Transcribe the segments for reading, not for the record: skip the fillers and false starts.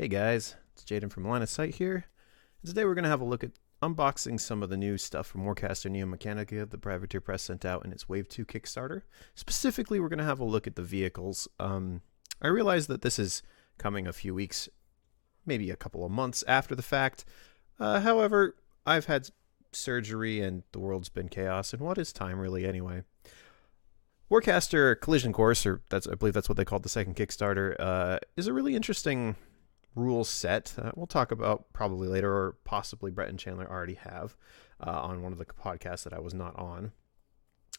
Hey guys, it's Jaden from Scythe here. And today we're going to have a look at unboxing some of the new stuff from Warcaster Neo-Mechanika that Privateer Press sent out in its Wave 2 Kickstarter. Specifically, we're going to have a look at the vehicles. I realize that this is coming a few weeks, maybe a couple of months after the fact. However, I've had surgery and the world's been chaos, and what is time really anyway? Warcaster Collision Course, or I believe that's what they called the second Kickstarter, is a really interesting rule set. We'll talk about probably later, or possibly Brett and Chandler already have on one of the podcasts that I was not on.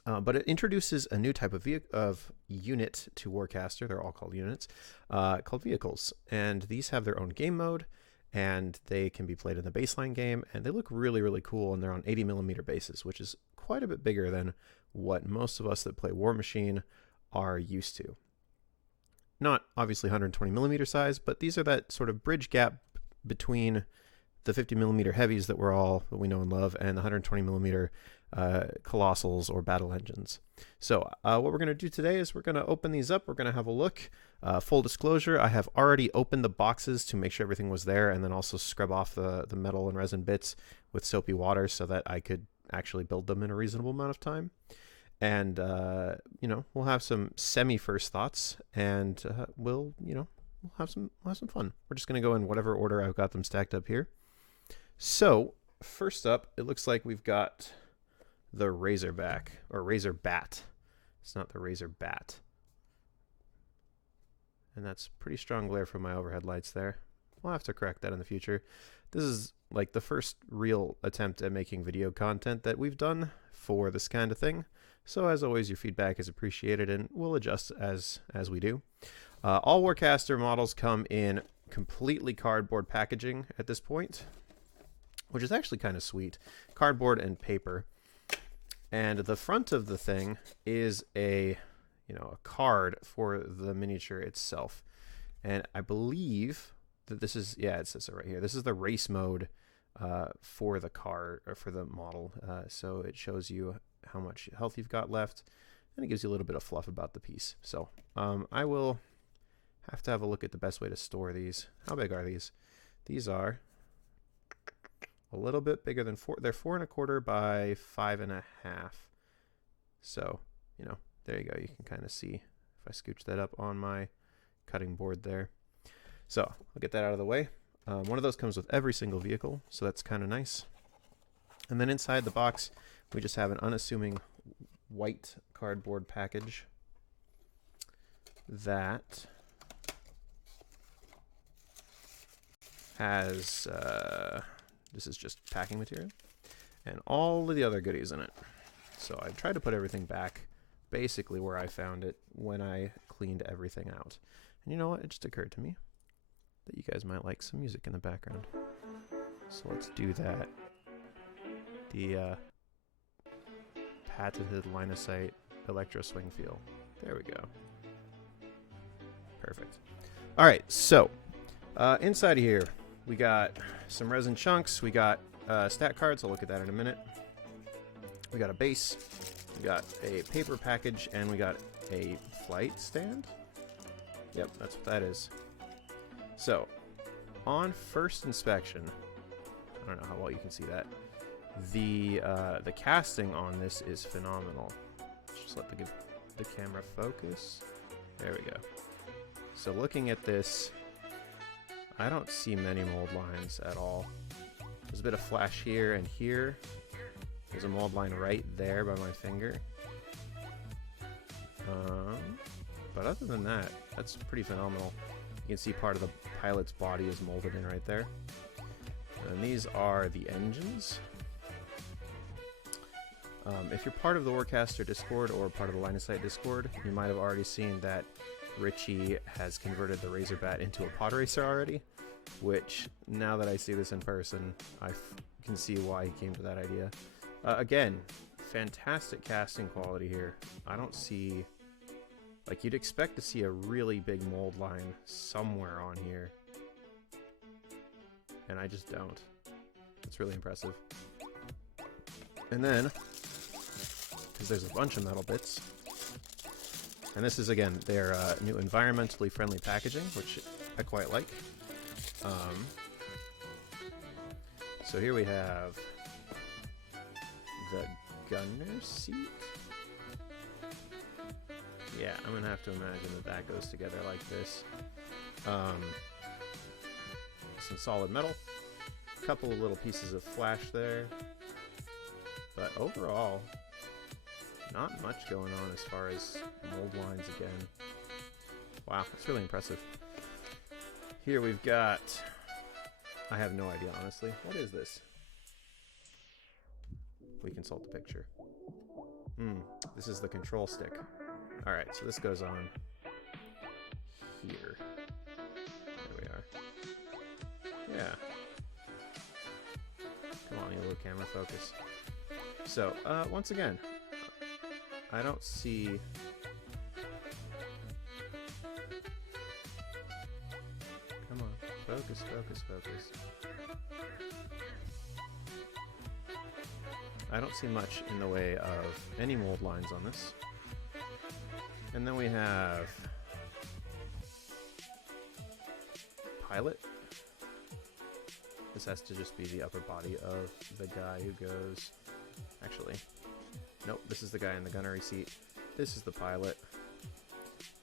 But it introduces a new type of unit to Warcaster. They're all called units, called vehicles. And these have their own game mode, and they can be played in the baseline game, and they look really, really cool, and they're on 80mm bases, which is quite a bit bigger than what most of us that play War Machine are used to. Not obviously 120mm size, but these are that sort of bridge gap between the 50mm heavies that we know and love, and the 120mm colossals or battle engines. So what we're going to do today is we're going to open these up. We're going to have a look. Full disclosure, I have already opened the boxes to make sure everything was there, and then also scrub off the metal and resin bits with soapy water so that I could actually build them in a reasonable amount of time. And, we'll have some semi-first thoughts, and we'll have some fun. We're just going to go in whatever order I've got them stacked up here. So, first up, it looks like we've got the Razorbat. It's not the Razorbat. And that's pretty strong glare from my overhead lights there. We'll have to correct that in the future. This is like the first real attempt at making video content that we've done for this kind of thing. So as always, your feedback is appreciated, and we'll adjust as we do. All Warcaster models come in completely cardboard packaging at this point, which is actually kind of sweet. Cardboard and paper. And the front of the thing is a card for the miniature itself. And I believe that this is, it says it right here. This is the race mode for the card, or for the model. So it shows you how much health you've got left, and it gives you a little bit of fluff about the piece. So I will have to have a look at the best way to store these. How big are these? These are a little bit bigger than they're 4 1/4 by 5 1/2. So, there you go. You can kind of see if I scooch that up on my cutting board there. So I'll get that out of the way. One of those comes with every single vehicle, so that's kind of nice. And then inside the box, we just have an unassuming white cardboard package that has, this is just packing material, and all of the other goodies in it. So I tried to put everything back basically where I found it when I cleaned everything out. And you know what? It just occurred to me that you guys might like some music in the background. So let's do that. The patented line of sight electro swing feel. There we go. Perfect. All right, so inside of here we got some resin chunks. We got stat cards. I'll look at that in a minute. We got a base. We got a paper package, and we got a flight stand. Yep, that's what that is. So, on first inspection, I don't know how well you can see that. The casting on this is phenomenal. Just let the camera focus. There we go. So looking at this, I don't see many mold lines at all. There's a bit of flash here and here. There's a mold line right there by my finger. But other than that, that's pretty phenomenal. You can see part of the pilot's body is molded in right there. And these are the engines. If you're part of the Warcaster Discord or part of the Line of Sight Discord, you might have already seen that Richie has converted the Razorbat into a pod racer already, which, now that I see this in person, I can see why he came to that idea. Again, fantastic casting quality here. I don't see, like, you'd expect to see a really big mold line somewhere on here, and I just don't. It's really impressive. And then, because there's a bunch of metal bits, and this is, again, their new environmentally friendly packaging, which I quite like. So here we have the gunner seat. Yeah, I'm gonna have to imagine that that goes together like this. Some solid metal, a couple of little pieces of flash there, but overall, not much going on as far as mold lines again. Wow, that's really impressive. Here we've got, I have no idea honestly, what is this? We consult the picture. This is the control stick. Alright, so this goes on here. There we are. Yeah. Come on, you little camera, focus. So, once again, I don't see... Come on, focus, focus, focus. I don't see much in the way of any mold lines on this. And then we have pilot. This has to just be the upper body of the guy who goes... Actually, nope, this is the guy in the gunnery seat. This is the pilot.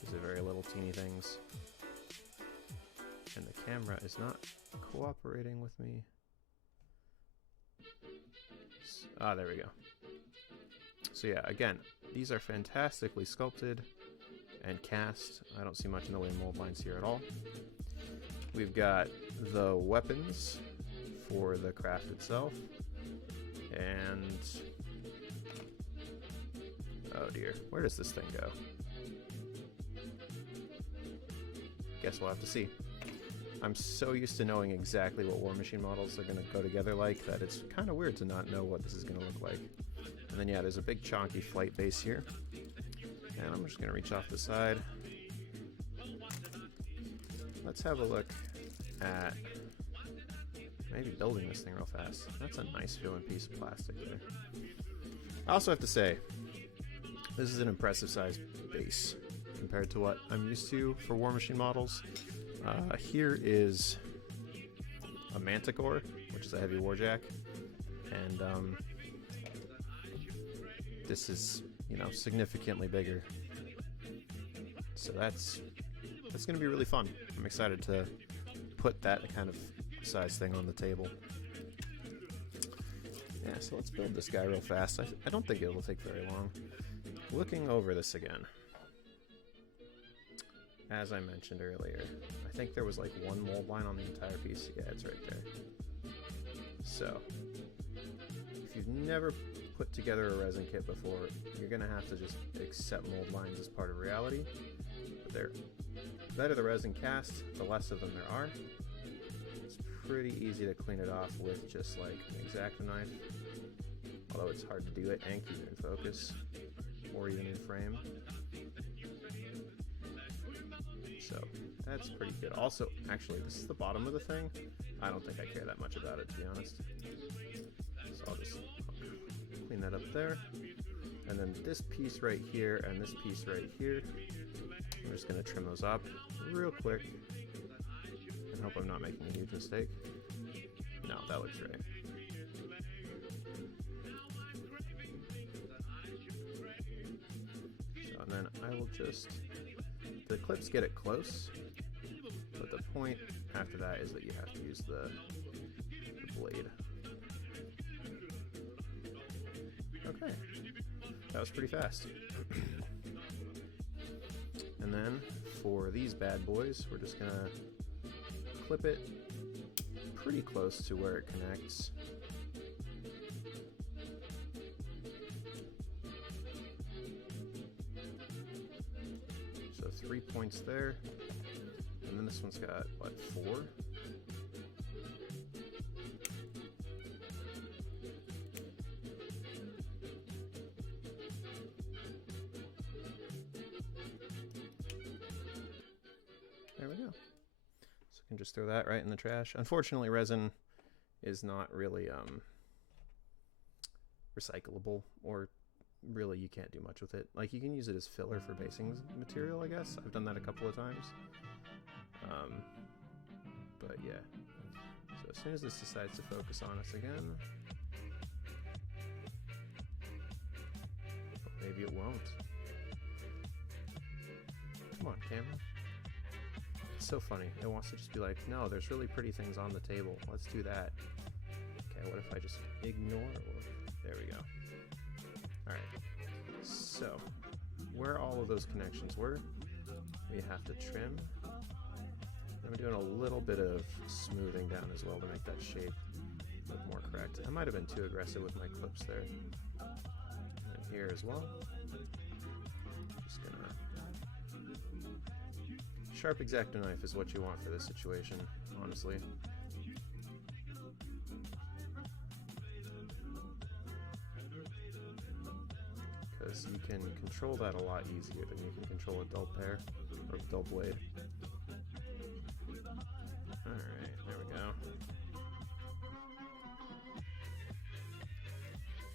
These are very little teeny things. And the camera is not cooperating with me. Ah, there we go. So yeah, again, these are fantastically sculpted and cast. I don't see much in the way of mold lines here at all. We've got the weapons for the craft itself. And... oh dear, where does this thing go? Guess we'll have to see. I'm so used to knowing exactly what War Machine models are going to go together like that it's kind of weird to not know what this is going to look like. And then yeah, there's a big chonky flight base here. And I'm just going to reach off the side. Let's have a look at maybe building this thing real fast. That's a nice feeling piece of plastic there. I also have to say, this is an impressive size base compared to what I'm used to for War Machine models. Here is a Manticore, which is a heavy warjack, and this is, you know, significantly bigger. So that's going to be really fun. I'm excited to put that kind of size thing on the table. Yeah, so let's build this guy real fast. I don't think it will take very long. Looking over this again, as I mentioned earlier, I think there was like one mold line on the entire piece. Yeah, it's right there. So, if you've never put together a resin kit before, you're going to have to just accept mold lines as part of reality. But the better the resin cast, the less of them there are. It's pretty easy to clean it off with just like an X-Acto knife, although it's hard to do it and keep it in focus, or even in frame. So that's pretty good. Also, actually, this is the bottom of the thing. I don't think I care that much about it, to be honest. So I'll just clean that up there. And then this piece right here and this piece right here, I'm just going to trim those up real quick and hope I'm not making a huge mistake. No, that looks right. So, and then I will just... the clips get it close, but the point after that is that you have to use the blade. Okay, that was pretty fast. And then for these bad boys, we're just gonna clip it pretty close to where it connects. So 3 points there, and then this one's got, what, 4? There we go. So I can just throw that right in the trash. Unfortunately, resin is not really recyclable, or really you can't do much with it. Like, you can use it as filler for basing material, I guess. I've done that a couple of times. But Yeah. So as soon as this decides to focus on us again, maybe it won't. Come on, camera. It's so funny. It wants to just be like, no, there's really pretty things on the table. Let's do that. Okay, what if I just ignore? There we go. Alright. So, where all of those connections were, we have to trim. I'm doing a little bit of smoothing down as well to make that shape look more correct. I might have been too aggressive with my clips there. And here as well. Just gonna... Sharp X-Acto knife is what you want for this situation, honestly. Because you can control that a lot easier than you can control a dull pair, or dull blade. Alright, there we go.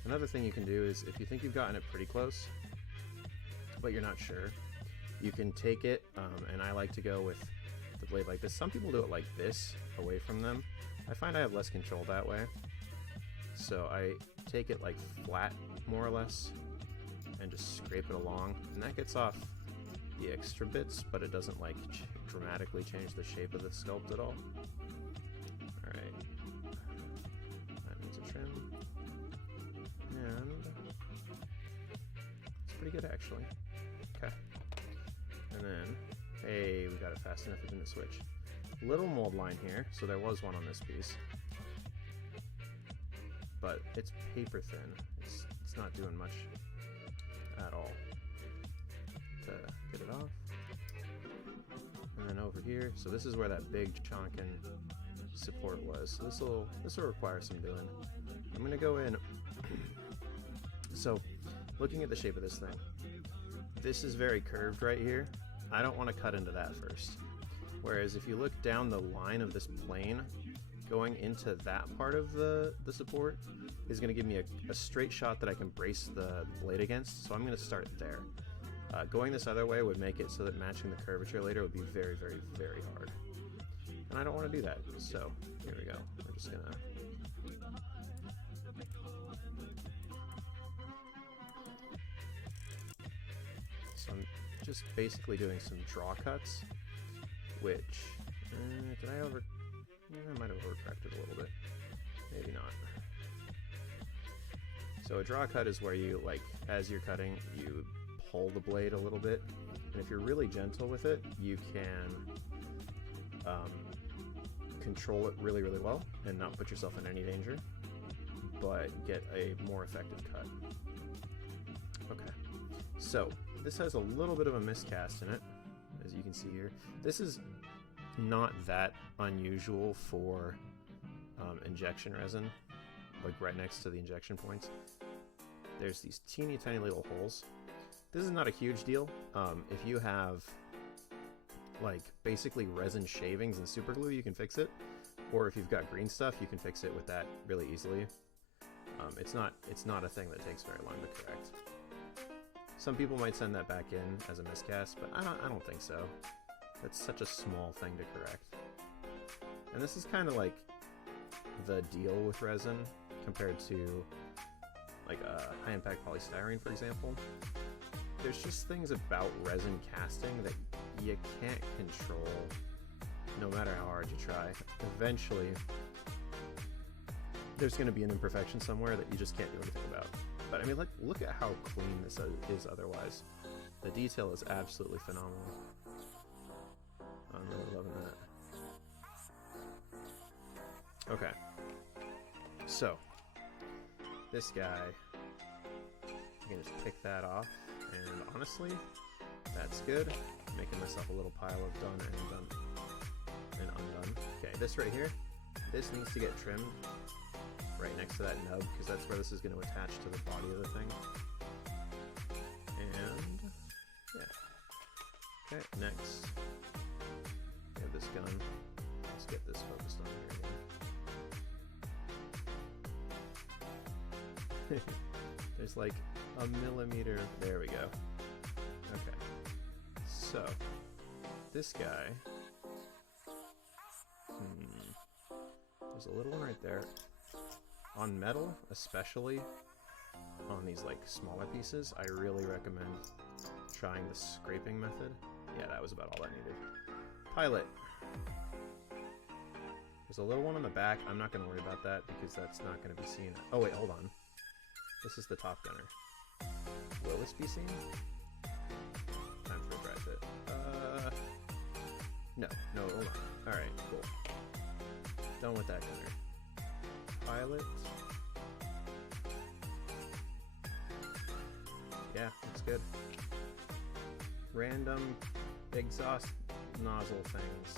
Another thing you can do is, if you think you've gotten it pretty close, but you're not sure, you can take it, and I like to go with the blade like this. Some people do it like this, away from them. I find I have less control that way. So I take it like flat, more or less, and just scrape it along. And that gets off the extra bits, but it doesn't like dramatically change the shape of the sculpt at all. Alright. That needs a trim. And it's pretty good actually. Okay. And then, hey, we got it fast enough it didn't switch. Little mold line here, so there was one on this piece. But it's paper thin. It's not doing much at all to get it off. And then over here, so this is where that big chonkin support was. So this will require some doing. I'm gonna go in. So, looking at the shape of this thing, this is very curved right here. I don't want to cut into that first. Whereas if you look down the line of this plane, going into that part of the support is going to give me a straight shot that I can brace the blade against, so I'm going to start there. Going this other way would make it so that matching the curvature later would be very, very, very hard. And I don't want to do that, so here we go. We're just going to... So I'm just basically doing some draw cuts, which, did I over... I might have overcorrected a little bit. Maybe not. So a draw cut is where you, like, as you're cutting, you pull the blade a little bit, and if you're really gentle with it, you can control it really, really well and not put yourself in any danger, but get a more effective cut. Okay, so this has a little bit of a miscast in it, as you can see here. This is not that unusual for injection resin, like right next to the injection points. There's these teeny tiny little holes. This is not a huge deal. If you have like basically resin shavings and super glue, you can fix it. Or if you've got green stuff, you can fix it with that really easily. It's not a thing that takes very long to correct. Some people might send that back in as a miscast, but I don't think so. That's such a small thing to correct. And this is kind of like the deal with resin compared to like high impact polystyrene, for example. There's just things about resin casting that you can't control no matter how hard you try. Eventually, there's going to be an imperfection somewhere that you just can't do anything about. But I mean, look at how clean this is otherwise. The detail is absolutely phenomenal. I'm really loving that. Okay. So, this guy, you can just pick that off, and honestly, that's good. I'm making myself a little pile of done and undone. Okay, this right here, this needs to get trimmed right next to that nub, because that's where this is going to attach to the body of the thing. And, yeah. Okay, next, we have this gun. Let's get this focused on here again. There's like a millimeter. There we go. Okay. So, this guy. There's a little one right there. On metal, especially on these like smaller pieces, I really recommend trying the scraping method. Yeah, that was about all I needed. Pilot. There's a little one on the back. I'm not going to worry about that because that's not going to be seen. Oh wait, hold on. This is the top gunner. Will this be seen? Time for a private. No, hold on. Alright, cool. Done with that gunner. Pilot. Yeah, looks good. Random exhaust nozzle things.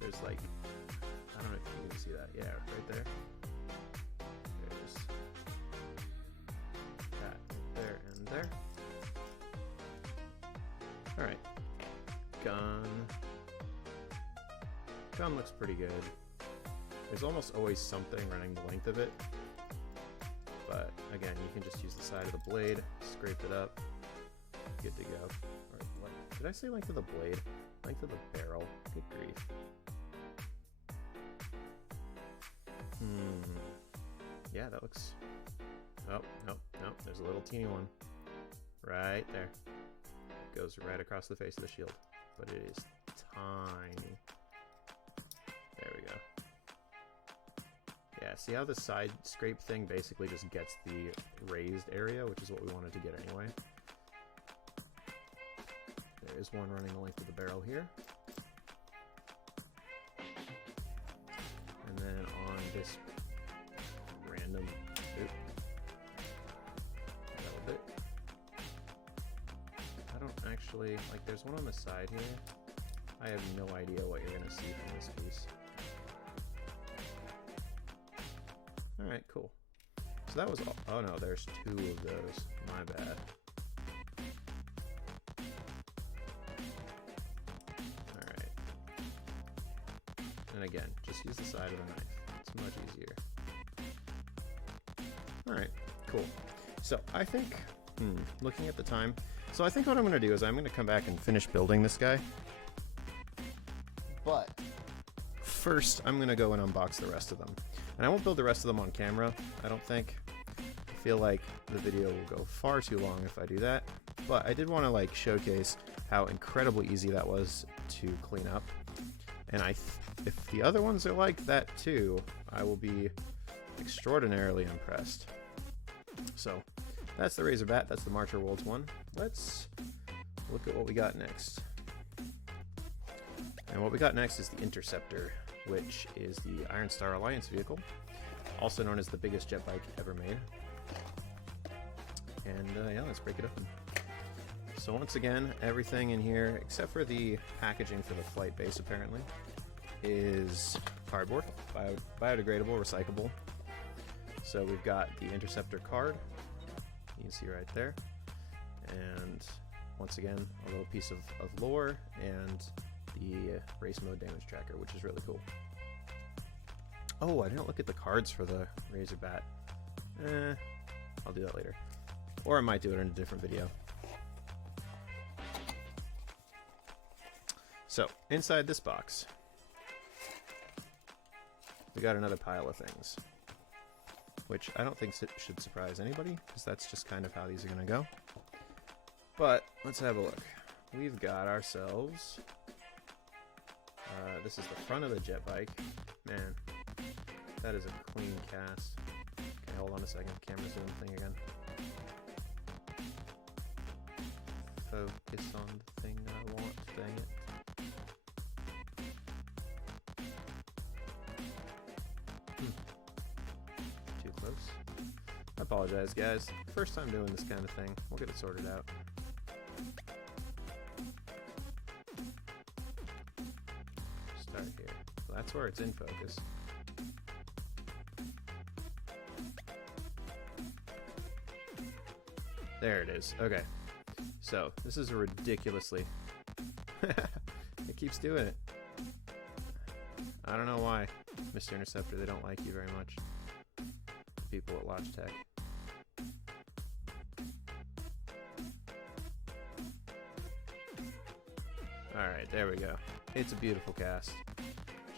There's like, I don't know if you can see that. Yeah, right there. There's that right there and there. Alright. Gun. Gun looks pretty good. There's almost always something running the length of it. But again, you can just use the side of the blade, scrape it up, good to go. Or, what, did I say length of the blade? Length of the barrel. Good grief. Yeah, that looks... Oh, nope. There's a little teeny one. Right there. It goes right across the face of the shield. But it is tiny. There we go. Yeah, see how the side scrape thing basically just gets the raised area, which is what we wanted to get anyway. There is one running the length of the barrel here. And then on this random bit. I don't actually, like there's one on the side here. I have no idea what you're gonna see from this piece. Alright, cool. So that was all. Oh no, there's two of those. My bad. Alright. And again, just use the side of the knife. It's much easier. Alright, cool. So I think, looking at the time, so I think what I'm going to do is I'm going to come back and finish building this guy. But first, I'm going to go and unbox the rest of them. And I won't build the rest of them on camera, I don't think. I feel like the video will go far too long if I do that. But I did want to like showcase how incredibly easy that was to clean up. And if the other ones are like that too, I will be extraordinarily impressed. So that's the Razorbat, that's the Marcher Worlds one. Let's look at what we got next. And what we got next is the Interceptor, which is the Iron Star Alliance vehicle, also known as the biggest jet bike ever made. And yeah, let's break it open. So once again, everything in here, except for the packaging for the flight base apparently, is cardboard, biodegradable, recyclable. So we've got the Interceptor card, you can see right there, and once again, a little piece of lore, and the race mode damage tracker, which is really cool. Oh, I didn't look at the cards for the Razorbat. I'll do that later. Or I might do it in a different video. So, inside this box, we got another pile of things, which I don't think should surprise anybody, because that's just kind of how these are going to go. But, let's have a look. We've got ourselves... this is the front of the jet bike. Man, that is a clean cast. Okay, hold on a second. The camera's doing the thing again. Focus on the thing I want, dang it. Too close. I apologize, guys. First time doing this kind of thing. We'll get it sorted out. Start here. So that's where it's in focus. There it is. Okay. So, this is a ridiculously... It keeps doing it. I don't know why, Mr. Interceptor, they don't like you very much. People at Logitech. Alright, there we go. It's a beautiful cast.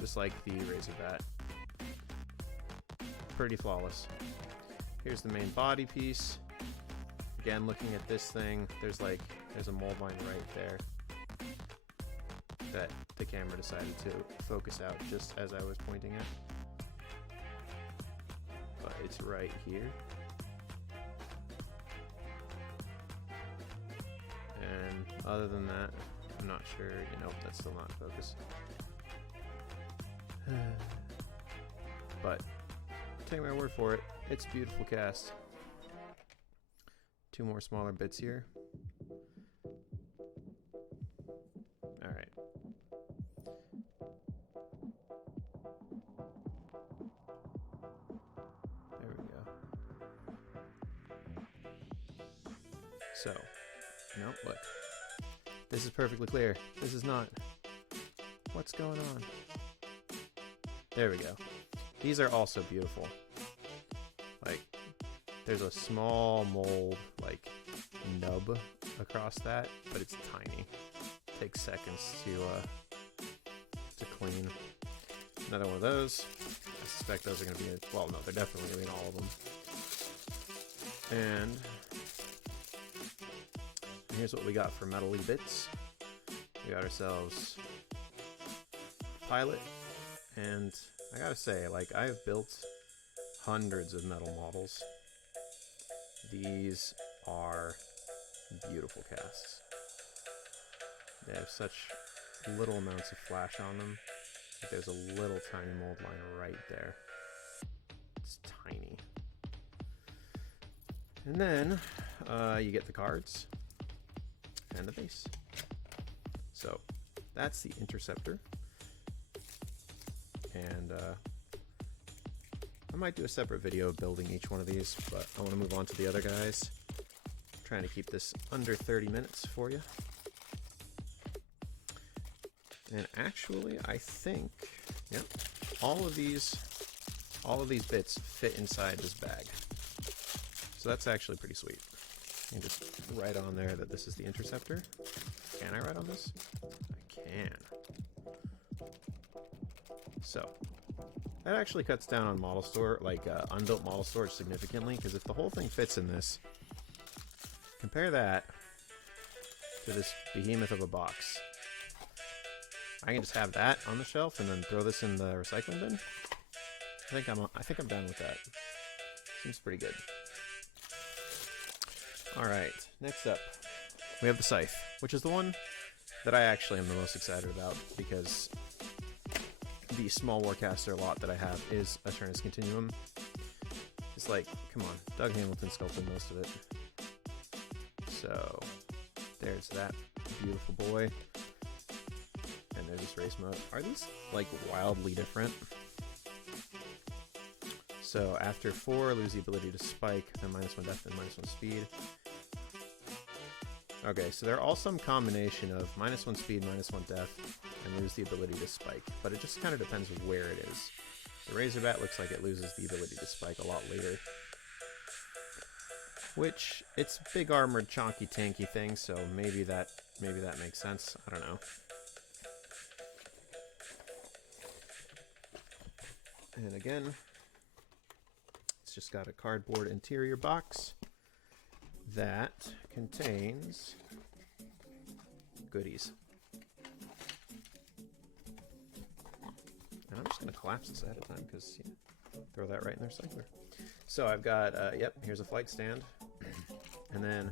just like the Razorbat. Pretty flawless. Here's the main body piece. Again, looking at this thing, there's a mold line right there that the camera decided to focus out just as I was pointing at. But it's right here. And other than that, I'm not sure. Nope, that's still not in focus. But take my word for it, it's a beautiful cast. Two more smaller bits here. Alright. There we go. So, nope, look. This is perfectly clear. This is not. What's going on? There we go. These are also beautiful. Like, there's a small mold, like, nub across that, but it's tiny. Takes seconds to clean. Another one of those. I suspect those are going to be in, well, no, they're definitely going to be in all of them. And here's what we got for metal-y bits. We got ourselves Pilot, and I gotta say, like, I've built hundreds of metal models. These are beautiful casts. They have such little amounts of flash on them. Like, there's a little tiny mold line right there. It's tiny. And then you get the cards and the base. So that's the Interceptor. And I might do a separate video of building each one of these, but I want to move on to the other guys. I'm trying to keep this under 30 minutes for you. And actually, I think, yep, all of these bits fit inside this bag. So that's actually pretty sweet. You can just write on there that this is the Interceptor. Can I write on this? I can. So that actually cuts down on model store, like unbuilt model storage significantly, because if the whole thing fits in this, compare that to this behemoth of a box. I can just have that on the shelf and then throw this in the recycling bin. I think I'm done with that. Seems pretty good. All right, next up, we have the Scythe, which is the one that I actually am the most excited about, because the small Warcaster lot that I have is a Turnus Continuum. It's like, come on, Doug Hamilton sculpted most of it. So there's that beautiful boy. And there's this race mode. Are these like wildly different? So after 4, lose the ability to spike, then -1 death and -1 speed. Okay, so they're all some combination of -1 speed, -1 death, and lose the ability to spike. But it just kind of depends where it is. The Razorbat looks like it loses the ability to spike a lot later. Which, it's big armored, chonky, tanky thing, so maybe that makes sense. I don't know. And again, it's just got a cardboard interior box that contains goodies. And I'm just going to collapse this ahead of time because throw that right in their recycler. So I've got, yep, here's a flight stand. And then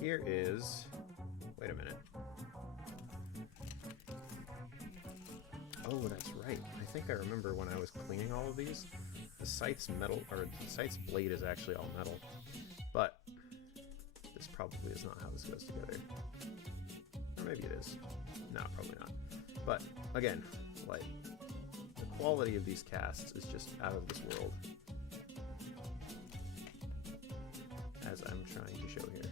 here is, wait a minute. Oh, that's right. I think I remember when I was cleaning all of these, the Scythe's metal, or the Scythe's blade is actually all metal. But this probably is not how this goes together. Or maybe it is. No, probably not. But again, like, the quality of these casts is just out of this world. As I'm trying to show here.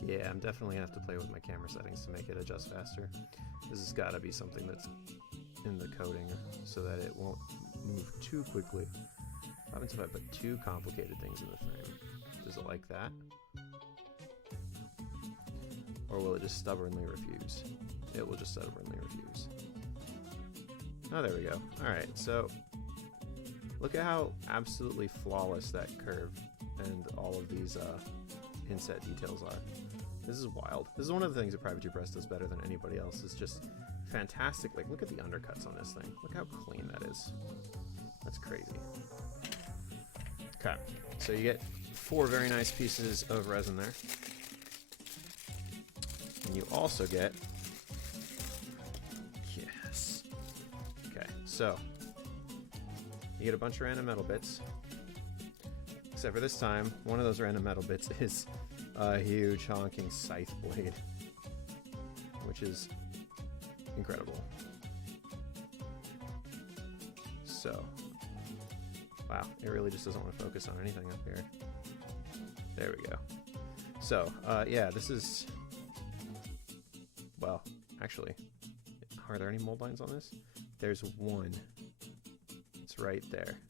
Yeah, I'm definitely going to have to play with my camera settings to make it adjust faster. This has got to be something that's in the coding so that it won't move too quickly. What happens if I put too complicated things in the frame? Does it like that? Or will it just stubbornly refuse? It will just stubbornly refuse. Oh, there we go. Alright, so look at how absolutely flawless that curve and all of these inset details are. This is wild. This is one of the things that Privateer Press does better than anybody else. It's just fantastic. Like, look at the undercuts on this thing. Look how clean that is. That's crazy. Okay, so you get 4 very nice pieces of resin there. And you also get... Yes. Okay, so you get a bunch of random metal bits. Except for this time, one of those random metal bits is a huge honking scythe blade, which is incredible. So, wow, it really just doesn't want to focus on anything up here. There we go. So, yeah, this is... Well, actually, are there any mold lines on this? There's one. It's right there.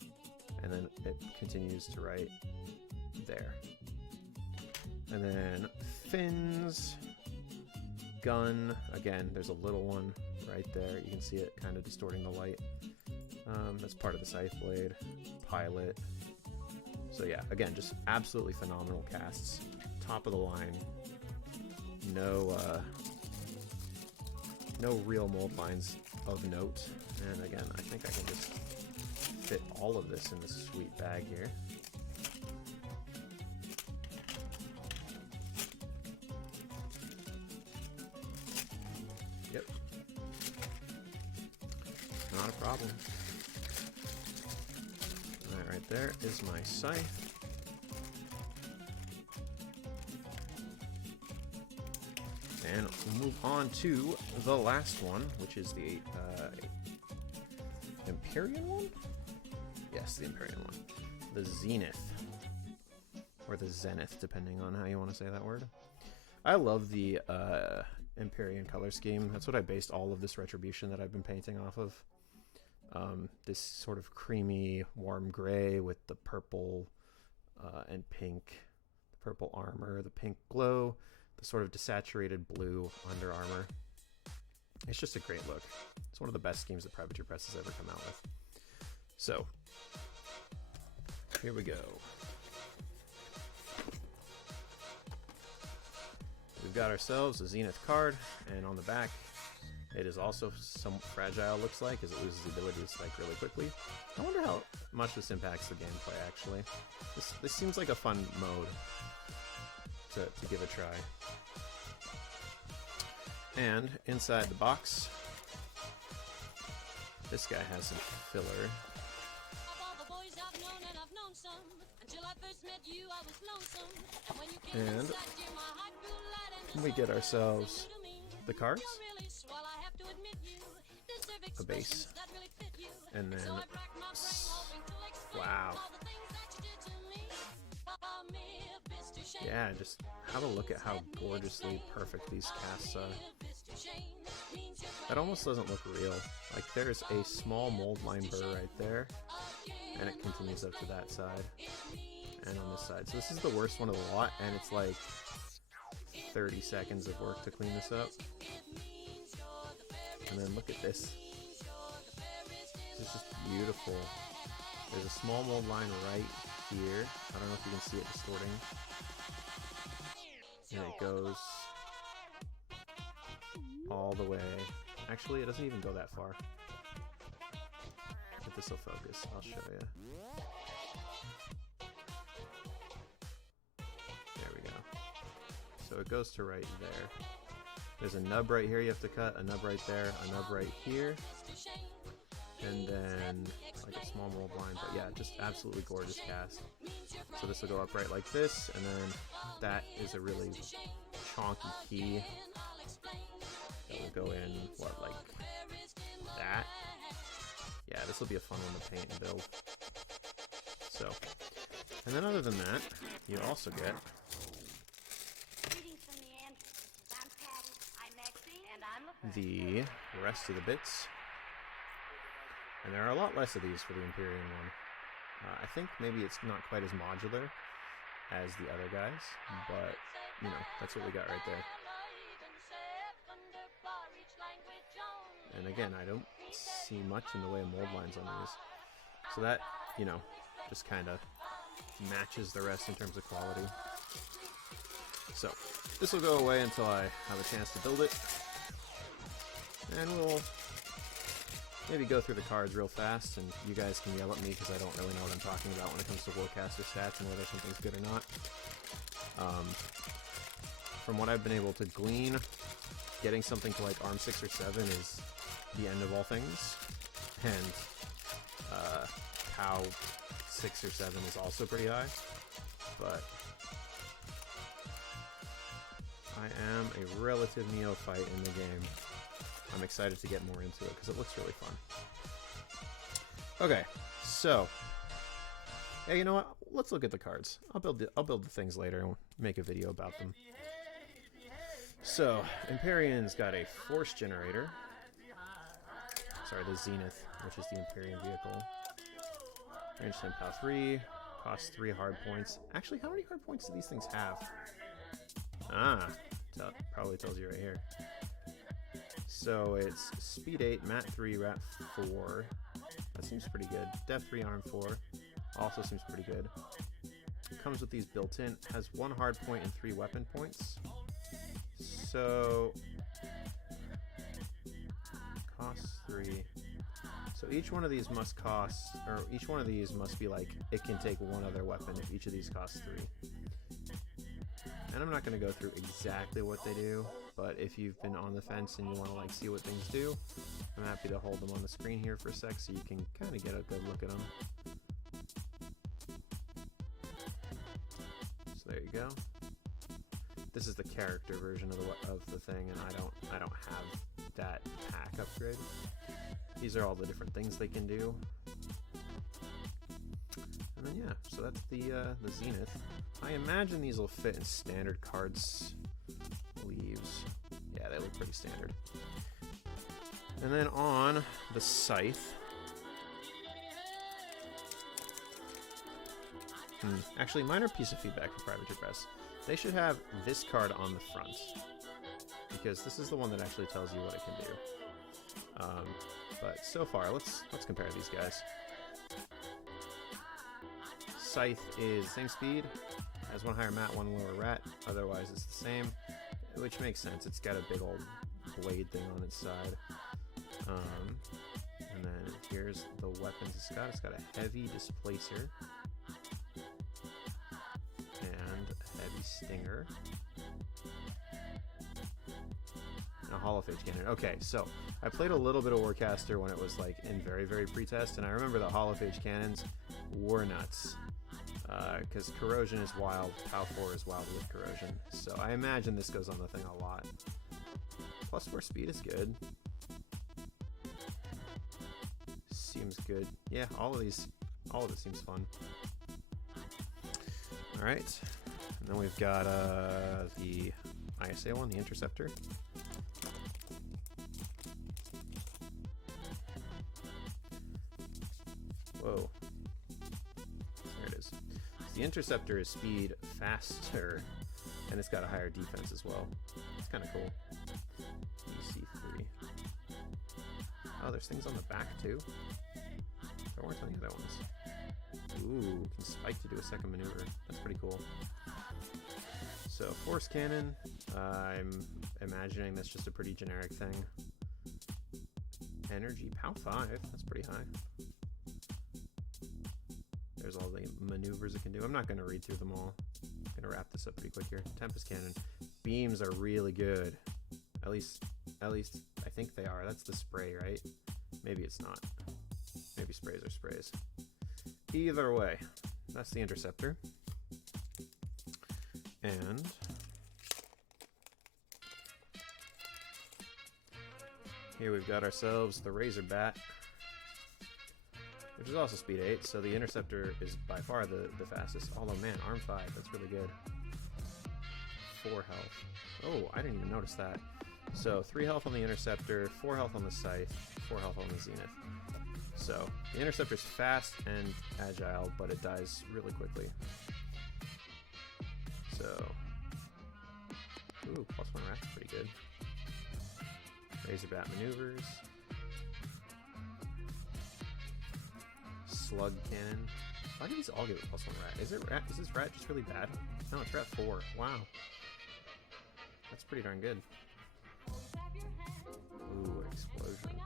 And then it continues to right there. And then fins, gun, again, there's a little one right there. You can see it kind of distorting the light. That's part of the scythe blade, pilot. So yeah, again, just absolutely phenomenal casts. Top of the line. No real mold lines of note. And again, I think I can just fit all of this in this sweet bag here. Yep. Not a problem. Alright, right there is my scythe. And we'll move on to the last one, which is the Empyrean one? Yes, the Empyrean one. The Zenith. Or the Zenith, depending on how you want to say that word. I love the Empyrean color scheme. That's what I based all of this Retribution that I've been painting off of. This sort of creamy, warm gray with the purple and pink. The purple armor, the pink glow, the sort of desaturated blue under armor. It's just a great look. It's one of the best schemes that Privateer Press has ever come out with. So, here we go. We've got ourselves a Zenith card, and on the back, it is also somewhat fragile, looks like, as it loses the ability to strike really quickly. I wonder how much this impacts the gameplay, actually. This seems like a fun mode to give a try. And inside the box, this guy has some filler. And we get ourselves the cards, a base, and then, wow. Yeah, just have a look at how gorgeously perfect these casts are. That almost doesn't look real. Like, there's a small mold line burr right there, and it continues up to that side, and on this side. So this is the worst one of the lot, and it's like 30 seconds of work to clean this up. And then look at this. This is just beautiful. There's a small mold line right here. I don't know if you can see it distorting. And it goes all the way. Actually, it doesn't even go that far. If this will focus, I'll show you. There we go. So it goes to right there. There's a nub right here you have to cut, a nub right there, a nub right here, and then like a small mold line. But yeah, just absolutely gorgeous cast. So this will go up right like this, and then that is a really chonky key that will go in, what, like that? Yeah, this will be a fun one to paint and build. So, and then other than that, you also get the rest of the bits. And there are a lot less of these for the Empyrean one. I think maybe it's not quite as modular as the other guys, but, you know, that's what we got right there. And again, I don't see much in the way of mold lines on these. So that, you know, just kind of matches the rest in terms of quality. So, this will go away until I have a chance to build it. And we'll maybe go through the cards real fast, and you guys can yell at me because I don't really know what I'm talking about when it comes to Warcaster stats and whether something's good or not. From what I've been able to glean, getting something to like ARM 6 or 7 is the end of all things, and POW 6 or 7 is also pretty high, but I am a relative neophyte in the game. I'm excited to get more into it because it looks really fun. Okay, so yeah, you know what? Let's look at the cards. I'll build the things later and make a video about them. So Empyrean's got a force generator. Sorry, the Zenith, which is the Empyrean vehicle. Range 10, POW 3, costs 3 hard points. Actually, how many hard points do these things have? Ah, probably tells you right here. So it's speed 8, mat 3, rat 4. That seems pretty good. Def 3, arm 4. Also seems pretty good. Comes with these built in. Has 1 hard point and 3 weapon points. So costs 3. So each one of these must cost, or each one of these must be like, it can take 1 other weapon if each of these costs 3. And I'm not going to go through exactly what they do, but if you've been on the fence and you want to like see what things do, I'm happy to hold them on the screen here for a sec so you can kind of get a good look at them. So there you go. This is the character version of the thing, and I don't have that pack upgrade. These are all the different things they can do. And then yeah, so that's the Zenith. I imagine these will fit in standard cards sleeves. Yeah, they look pretty standard. And then on the Scythe. Actually, minor piece of feedback for Privateer Press. They should have this card on the front, because this is the one that actually tells you what it can do. But so far, let's compare these guys. Scythe is same speed, has 1 higher mat, 1 lower rat. Otherwise, it's the same, which makes sense. It's got a big old blade thing on its side. And then here's the weapons it's got. It's got a heavy displacer and a heavy stinger and a hollow phage cannon. Okay, so I played a little bit of Warcaster when it was like in very, very pre-test, and I remember the hollow phage cannons were nuts. Because corrosion is wild, POW 4 is wild with corrosion. So I imagine this goes on the thing a lot. Plus 4 speed is good. Seems good. Yeah, all of it seems fun. Alright. And then we've got the ISA one, the Interceptor. Whoa. There it is. The Interceptor is speed faster, and it's got a higher defense as well. It's kind of cool. EC3. Oh, there's things on the back too. There weren't any other ones. Ooh, can spike to do a second maneuver. That's pretty cool. So, force cannon. I'm imagining that's just a pretty generic thing. Energy, POW 5. That's pretty high. There's all the maneuvers it can do. I'm not going to read through them all. I'm going to wrap this up pretty quick here. Tempest cannon. Beams are really good. At least I think they are. That's the spray, right? Maybe it's not. Maybe sprays are sprays. Either way, that's the Interceptor. And here we've got ourselves the Razorbat, which is also speed 8, so the Interceptor is by far the fastest. Although, man, arm 5, that's really good. 4 health. Oh, I didn't even notice that. So 3 health on the Interceptor, 4 health on the Scythe, 4 health on the Zenith. So the Interceptor's fast and agile, but it dies really quickly. So, ooh, +1 rack's pretty good. Razorbat maneuvers. Slug cannon. Why do these all give it +1 rat? Is this rat just really bad? No, it's rat 4. Wow. That's pretty darn good. Ooh, explosion.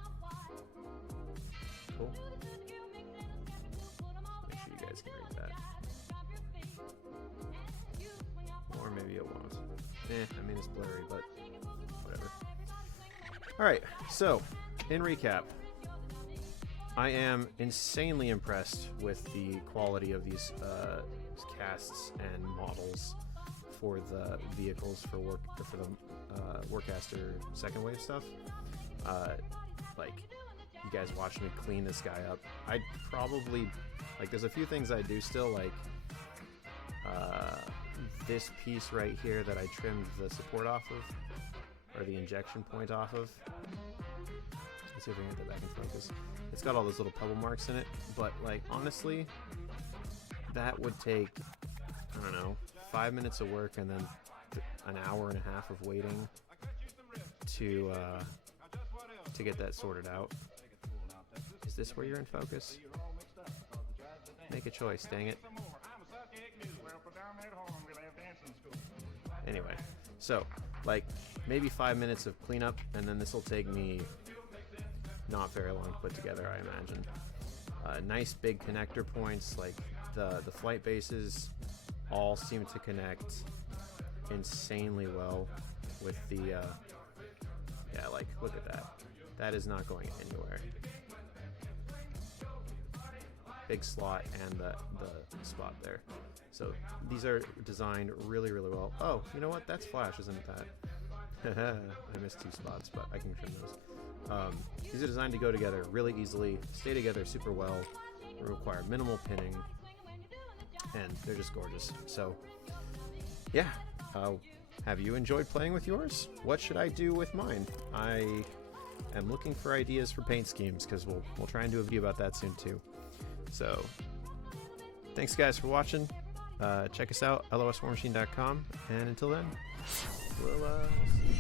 Cool. Make sure you guys can read that. Or maybe it won't. I mean, it's blurry, but whatever. Alright, so, in recap, I am insanely impressed with the quality of these casts and models for the vehicles for the Warcaster second wave stuff. Like, you guys watch me clean this guy up. I'd probably, like, there's a few things I do still, like this piece right here that I trimmed the support off of, or the injection point off of. Let's see if we can get that back in focus. It's got all those little pebble marks in it, but, like, honestly, that would take, I don't know, 5 minutes of work and then an hour and a half of waiting to get that sorted out. Is this where you're in focus? Make a choice, dang it. Anyway, so, like, maybe 5 minutes of cleanup, and then this will take me not very long to put together, I imagine. Nice big connector points, like the flight bases all seem to connect insanely well with the, yeah, like, look at that. That is not going anywhere. Big slot and the spot there. So these are designed really, really well. Oh, you know what? That's flash, isn't that? I missed 2 spots, but I can trim those. These are designed to go together really easily, stay together super well, require minimal pinning, and they're just gorgeous. So, yeah. Have you enjoyed playing with yours? What should I do with mine? I am looking for ideas for paint schemes, because we'll try and do a video about that soon too. So, thanks guys for watching. Check us out, loswarmachine.com, and until then, we'll see you.